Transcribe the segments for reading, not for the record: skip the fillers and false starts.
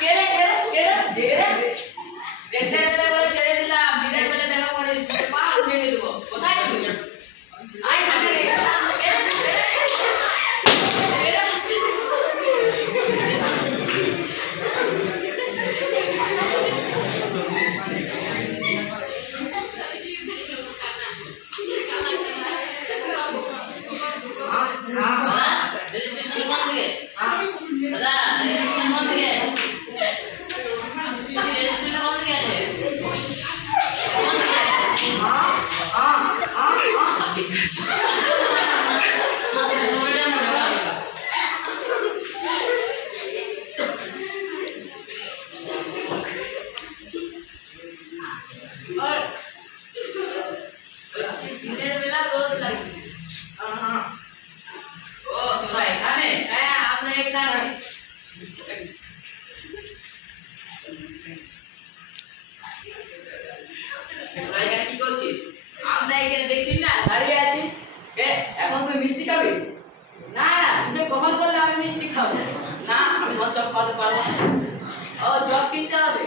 কেড়ে কেড়ে কেড়ে কেড়ে দেখতে পেলে বলে ছেড়ে দিলাম, দিনের বেলা দেখা করে পা ভেঙে দেবো। কোথায় তুই? আয় খাবে রে। কেড়ে কেড়ে রেজিস্ট্রেশন কোন দিকে? দাদা রেজিস্ট্রেশন কোন দিকে? রেজিস্ট্রেশন কোন দিকে আছে? কোন দিকে? দিনের বেলা রোদ লাগছে। ও তোরা এখানে? হ্যাঁ আমরা এখানে। তোরা এখানে কি করছিস? আমরা এখানে দেখছিস না দাঁড়িয়ে আছি। এখন তুই মিষ্টি খাবি? না না তুই কখন করলে আমি মিষ্টি খাবো না, আমি চপ খাওয়াতে পারবো না। ও চপ কিনতে হবে।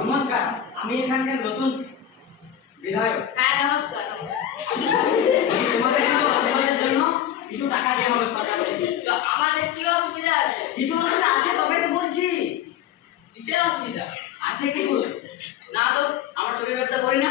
নমস্কার, আমি এখানকার নতুন বিধায়ক। হ্যাঁ নমস্কার নমস্কার। তোমাদের জন্য কিছু টাকা দেওয়া হবে সরকার থেকে। তো আমাদের কি অসুবিধা আছে? কিছু অসুবিধা আছে তবে তো বলছি। কিসের অসুবিধা আছে কিছু। না তো আমরা চোখের ব্যবসা করি না।